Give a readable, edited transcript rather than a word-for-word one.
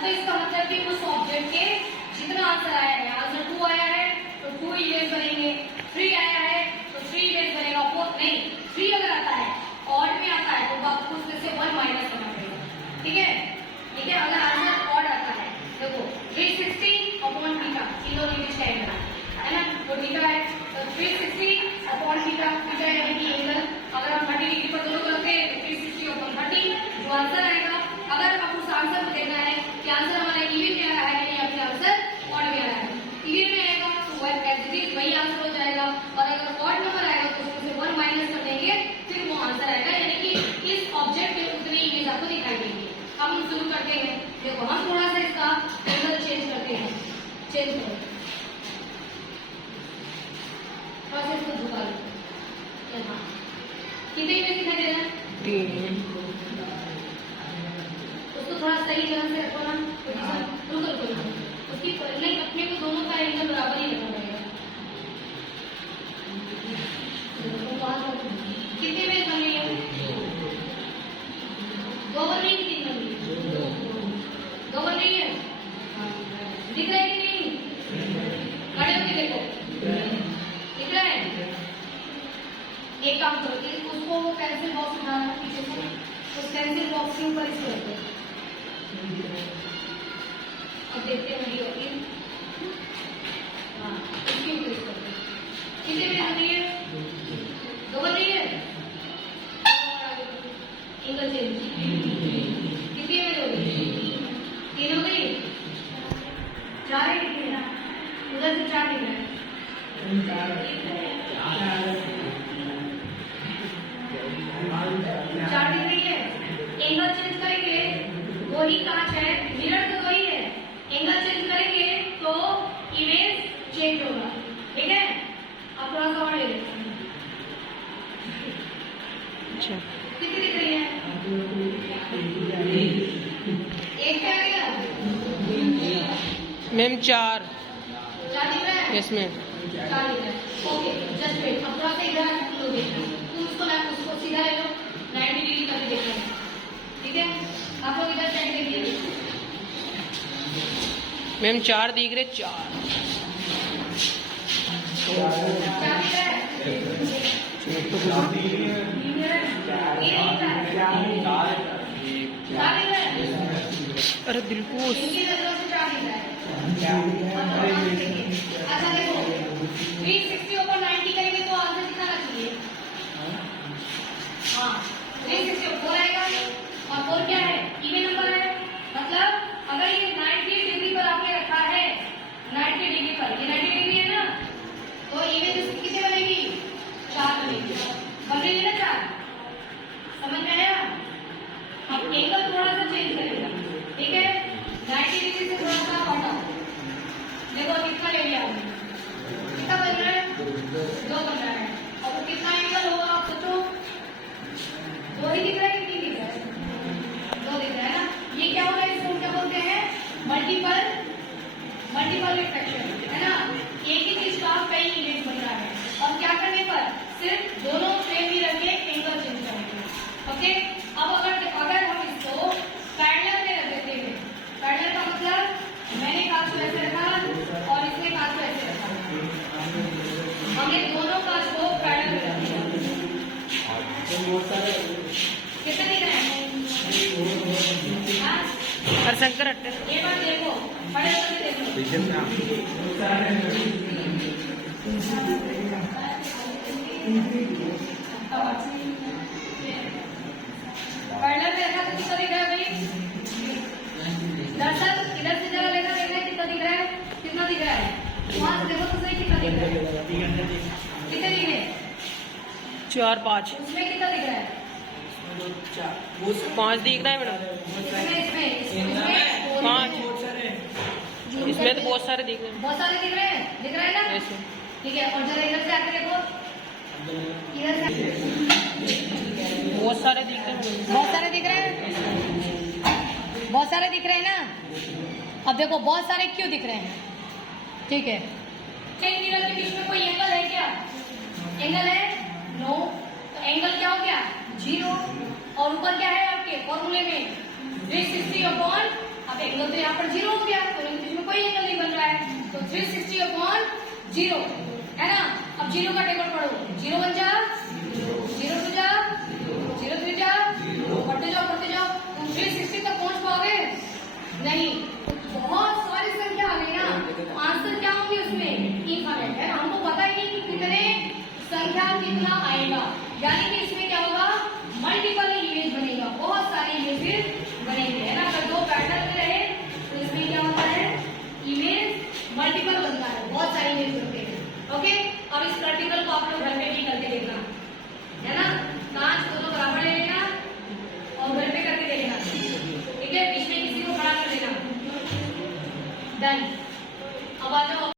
तो इसका मतलब कि उस ऑब्जेक्ट के जितना आंसर आया है, आंसर 2 आया है तो 2 इमेज बनेंगे, 3 आया है तो 3 इमेज बनेगा, 4 नहीं 3 अगर आता है ऑड में आता है तो आपको उसमें से 1 माइनस करना पड़ेगा। ठीक है, ठीक है। अगर आंसर ऑड आता है देखो 360 upon theta, kilo unit time है ना, तो थीटा है तो 360 अपॉन थीटा, थीटा यानी कि एंगल, अगर हम 30 डिग्री पर दोनों को रखते हैं तो 360 अपॉन 30 जो आंसर आएगा। अगर आप उस आंसर को देखना है कि आंसर हमारा इवन में आया है या फिर आंसर ऑड में आया है, इवन में आएगा तो वही आंसर हो जाएगा, और अगर ऑड नंबर आएगा तो उसमें से 1 माइनस कर देंगे फिर वो आंसर आएगा, यानी कि इस ऑब्जेक्ट में उतनी इमेज आपको दिखाई देगी। अब हम शुरू करते हैं, देखो हम थोड़ा सा इसका एंगल चेंज करते हैं, चेंज करो थोड़ा सा इसको झुका लो, कितने इमेज दिखाई दे रहा है? 3। उसको थोड़ा सही जगह से रखो ना, रुको उसकी नहीं, अपने को दोनों का एंगल बराबर ही रखना पड़ेगा। कितने इमेज बन रही है? 2 बन रही है, 3 बन रही है? 2 बन रही है, दिख रहा है कि नहीं? खड़े होके देखो, दिख रहा है? एक काम करो, उसको वो पेंसिल बॉक्स उठाना पीछे से, उस पेंसिल बॉक्स के ऊपर इसको रखो। अब देखते हैं वीडियो की, हाँ इसके ऊपर इसको रखो। कितने में बन रही है? 2 बन रही है, एंगल चेंज कितनी में हो गई? 3 हो गई, 4 है, कितनी ना उधर से 4 दिख रहा है, 4 दिख रही है। एंगल चेंज करेंगे, वही कांच है, मिरर तो वही है, एंगल चेंज करेंगे तो इमेज चेंज होगा। ठीक है, अब थोड़ा सा और ले लेते हैं, कितनी दिख रही है? एक क्या गया मैम 4 दिख रहा है? यस मैम 4 दिख रहा है। ओके जस्ट वेट, अब थोड़ा सा इधर लो, देखना तुम उसको सीधा ले लो, 90 डिग्री करके देखना है। ठीक है, आप लोग इधर साइड देखिए, मैम 4 दिख रहे, 4 दिख रहा है? अरे दिलकुश अच्छा देखो 360 ऊपर 90 करेंगे तो आंसर कितना आना चाहिए? हाँ 360 4 आएगा, और 4 क्या है? इवन नंबर है, मतलब अगर ये 90 डिग्री पर आपने रखा है, 90 डिग्री पर, ये 90 डिग्री है ना, तो इवन कितने बनेगी? 4 बनेगी, बन रही है ना 4, समझ में आया? अब एंगल थोड़ा सा चेंज करेगा, ठीक है, 90 डिग्री से थोड़ा सा हटाओ, देखो कितना ले लिया हमने, कितना बन रहा है? 2 बन रहा है। अब कितना एंगल होगा आप सोचो, 2 ही दिख रहा है, कितनी दिख रहा है? 2 दिख रहा है ना, ये क्या होगा? इसको क्या बोलते हैं? मल्टीपल रिफ्लेक्शन, है ना, एक ही चीज का कई इमेज बन रहा है, और क्या करने पर? सिर्फ दोनों फ्रेम ही रख के एंगल चेंज करेंगे। ओके, अब अगर हम इसको पैरेलल में रख देते हैं, पैरेलल का मतलब मैंने कांच को ऐसे रखा और इसने कांच को ऐसे रखा, हमने दोनों कांच को पैरेलल में रख दिया, कितना दिख रहा है? और शंकर अट्टे ये बात देखो, खड़े होकर देखो, पैरेलल में रखा तो कितना दिख रहा है भाई? दरअसल इधर से जरा लेकर देखना कितना दिख रहा है, कितना दिख रहा है, वहां से देखो तो सही कितना दिख रहा है, कितने दिख रहे हैं? 4 5 उसमें कितना दिख रहा है? 5 दिख रहा है मैडम, इसमें 5 इसमें तो बहुत सारे दिख रहे हैं, बहुत सारे दिख रहे हैं, दिख रहा है ना? ऐसे ठीक है, और जरा इधर से आके देखो, इधर से बहुत सारे दिख रहे हैं, बहुत सारे दिख रहे हैं, बहुत सारे दिख रहे हैं ना। अब देखो बहुत सारे क्यों दिख रहे हैं? ठीक है, इन मिरर के बीच में कोई एंगल है क्या? एंगल है? नो, तो एंगल क्या हो गया? 0, और ऊपर क्या है आपके फॉर्मूले में? 360 अपॉन, अब एक एंगल तो यहाँ पर 0 हो गया, तो इनके बीच में कोई एंगल नहीं बन रहा है, तो 360 अपॉन 0 है ना। अब 0 का टेबल पढ़ो, 0 1 जा 0 2 जा 0 3 जा, पढ़ते जाओ, तुम 360 तक पहुंच पाओगे नहीं, बहुत सारी संख्या आ गई ना, आंसर क्या होंगे उसमें इनफाइनाइट है। हमको पता ही नहीं कि कितने संख्या कितना आएगा, यानी कि इसमें क्या होगा, मल्टीपल इमेज बनेगा, बहुत सारी इमेजेस बनेंगे, है ना। अगर दो पैटर्न रहे तो इसमें क्या होता है, इमेज मल्टीपल बनता है, बहुत सारी इमेज बनते हैं। ओके, अब इस प्रैक्टिकल को आप लोग घर पे भी करके देखना, है ना। कांच दोनों बराबर ले लेना और घर पे करके देखना, ठीक है। बीच में किसी को खड़ा कर देना, डन। अब आ जाओ।